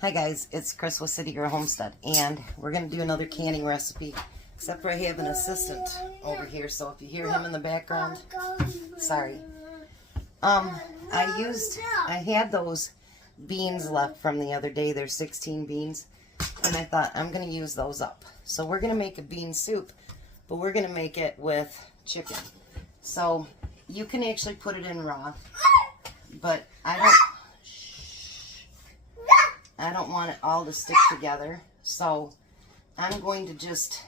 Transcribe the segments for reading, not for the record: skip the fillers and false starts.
Hi guys, it's Chris with City Girl Homestead, and we're going to do another canning recipe, except for I have an assistant over here, so if you hear him in the background, sorry. I had those beans left from the other day. There's 16 beans, and I thought I'm going to use those up. So we're going to make a bean soup, but we're going to make it with chicken. So you can actually put it in raw, but I don't want it all to stick together, so I'm going to just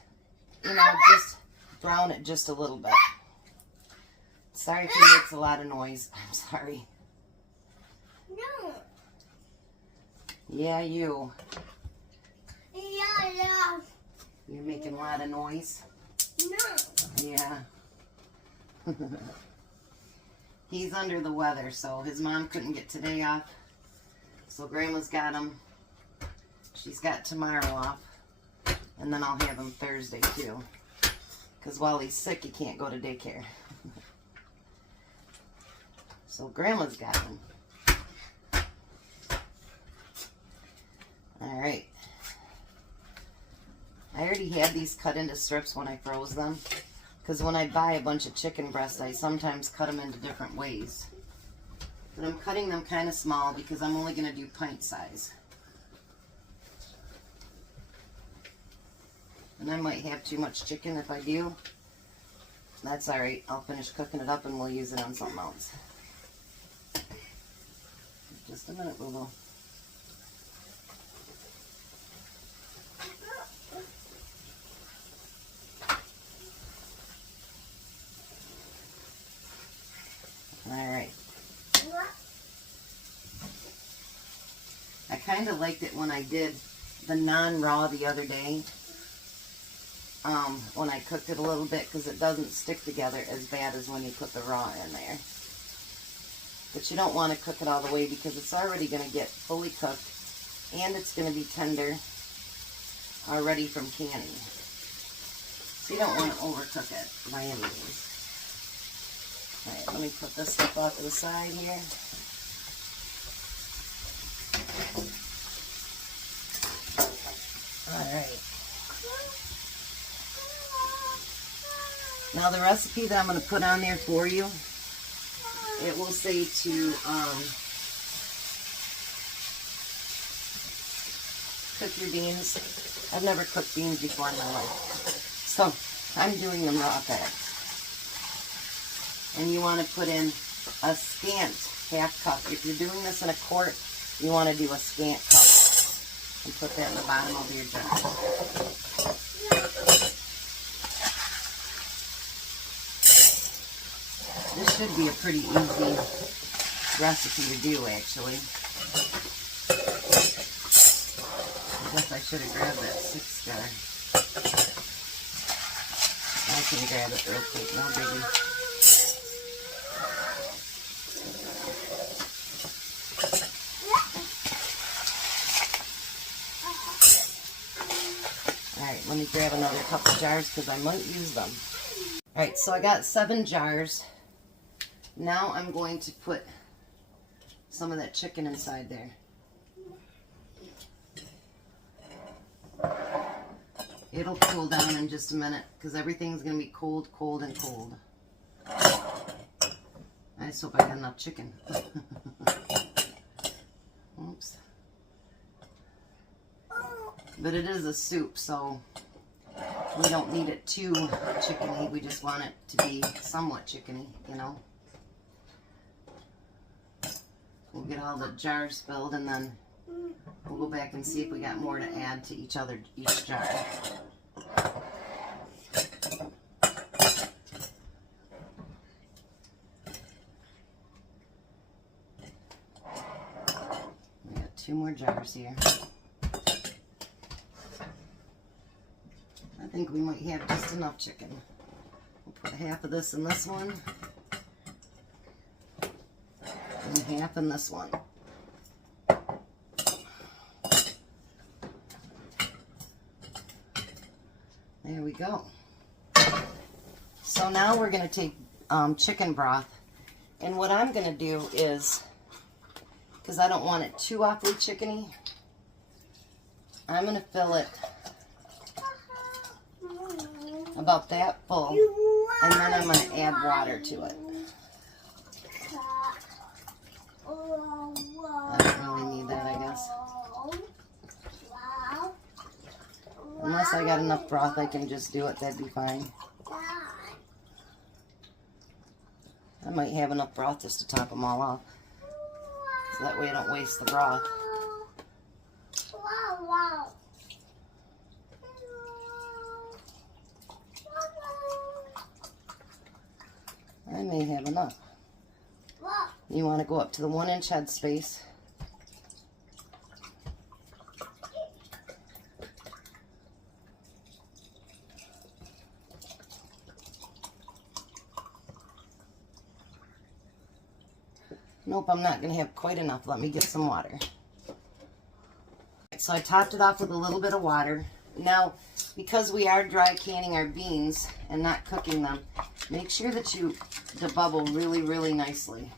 brown it just a little bit. Sorry if he makes a lot of noise. I'm sorry. No. Yeah, you. Yeah. You're making a lot of noise? No. Yeah. He's under the weather, so his mom couldn't get today off. So Grandma's got him. She's got tomorrow off. And then I'll have him Thursday too. Because while he's sick, he can't go to daycare. So Grandma's got him. Alright. I already had these cut into strips when I froze them. Because when I buy a bunch of chicken breasts, I sometimes cut them into different ways. But I'm cutting them kind of small because I'm only going to do pint size. And I might have too much chicken if I do. That's alright. I'll finish cooking it up and we'll use it on something else. Just a minute, Lulu. Alright. I kind of liked it when I did the non-raw the other day. When I cooked it a little bit, because it doesn't stick together as bad as when you put the raw in there. But you don't want to cook it all the way because it's already going to get fully cooked and it's going to be tender already from canning. So you don't want to overcook it by any means. Alright, let me put this stuff off to the side here. Alright. Now the recipe that I'm going to put on there for you, it will say to cook your beans. I've never cooked beans before in my life. So I'm doing them raw bags. And you want to put in a scant half cup. If you're doing this in a quart, you want to do a scant cup. And put that in the bottom of your jar. This should be a pretty easy recipe to do, actually. I guess I should have grabbed that 6 jar. I can grab it real quick, no biggie. Alright, let me grab another couple jars because I might use them. Alright, so I got 7 jars. Now I'm going to put some of that chicken inside there. It'll cool down in just a minute because everything's going to be cold, cold, and cold. I just hope I got enough chicken. Oops. But it is a soup, so we don't need it too chickeny. We just want it to be somewhat chickeny, you know. We'll get all the jars filled and then we'll go back and see if we got more to add to each jar. We got 2 more jars here. I think we might have just enough chicken. We'll put half of this in this one. And half in this one. There we go. So now we're going to take chicken broth, and what I'm going to do is, because I don't want it too awfully chickeny, I'm going to fill it about that full, and then I'm going to add water to it. I don't really need that, I guess. Unless I got enough broth, I can just do it. That'd be fine. I might have enough broth just to top them all off. So that way I don't waste the broth. I may have enough. You want to go up to the 1-inch head space. Nope, I'm not going to have quite enough. Let me get some water. So I topped it off with a little bit of water. Now, because we are dry canning our beans and not cooking them, make sure that you debubble really, really nicely.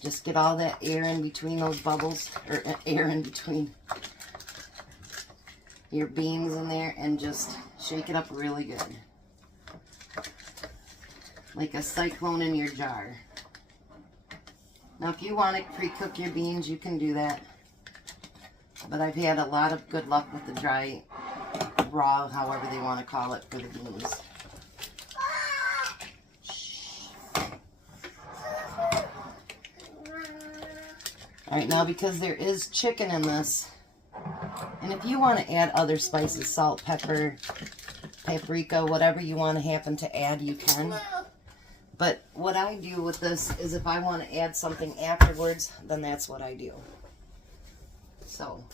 Just get all that air in between those bubbles, or air in between your beans in there, and just shake it up really good. Like a cyclone in your jar. Now, if you want to pre-cook your beans, you can do that. But I've had a lot of good luck with the dry, raw, however they want to call it, for the beans. Alright, now because there is chicken in this, and if you want to add other spices, salt, pepper, paprika, whatever you want to happen to add, you can. But what I do with this is if I want to add something afterwards, then that's what I do. So,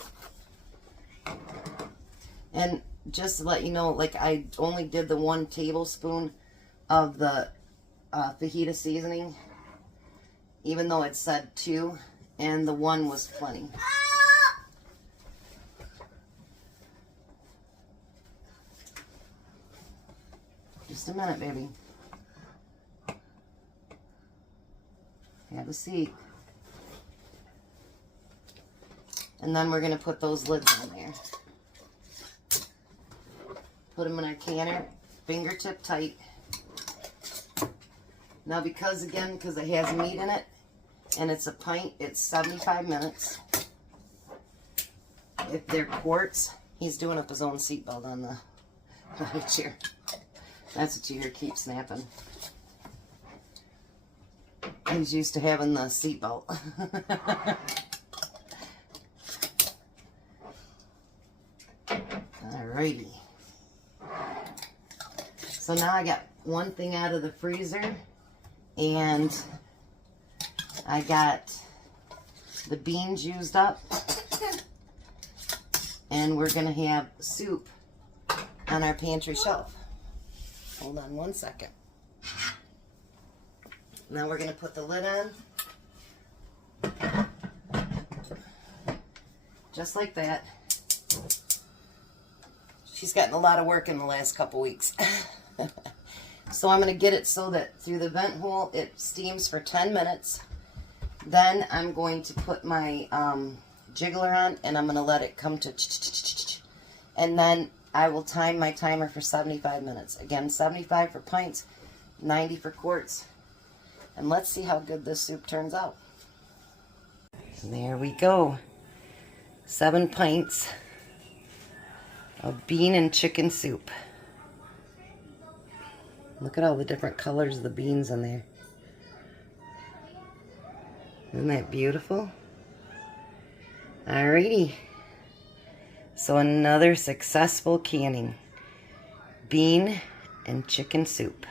and just to let you know, like I only did the 1 tablespoon of the fajita seasoning, even though it said 2, and the 1 was plenty. Just a minute, baby. Have a seat. And then we're going to put those lids on there. Put them in our canner, fingertip tight. Now because it has meat in it, and it's a pint, it's 75 minutes. If they're quarts, he's doing up his own seatbelt on the high chair. That's what you hear keep snapping. He's used to having the seatbelt. Alrighty. So now I got one thing out of the freezer, and I got the beans used up, and we're going to have soup on our pantry shelf. Hold on one second. Now we're going to put the lid on. Just like that. She's gotten a lot of work in the last couple weeks. So I'm going to get it so that through the vent hole it steams for 10 minutes. Then I'm going to put my jiggler on, and I'm going to let it come to and then I will time my timer for 75 minutes. Again, 75 for pints, 90 for quarts. And let's see how good this soup turns out. There we go. 7 pints of bean and chicken soup. Look at all the different colors of the beans in there. Isn't that beautiful? Alrighty. So another successful canning. Bean and chicken soup.